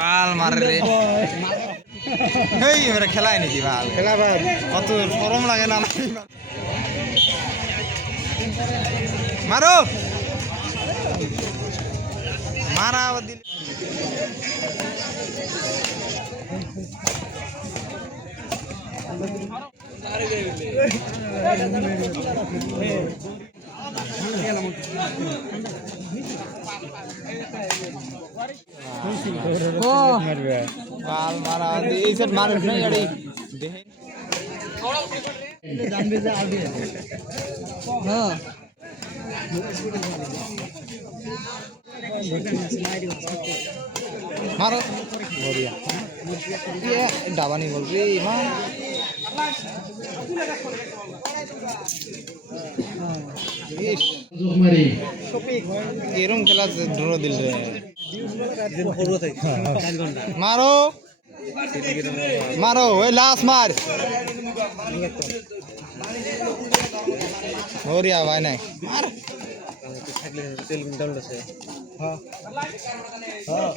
বাল মারে রে এই এবারে খেলায় নাকি বাল খেলা বাল কত গরম লাগে না মারো মারা দিল বাল মারা এই সেট মারে না এড়ি দেখেন জানবে যে আরবি হ্যাঁ मारो बढ़िया ये डाबा नहीं बोल रही मां एरम खेला ड्रो दिल रे मारो मारो ओए लास्ट मार बढ़िया भाई नहीं मार हाँ हाँ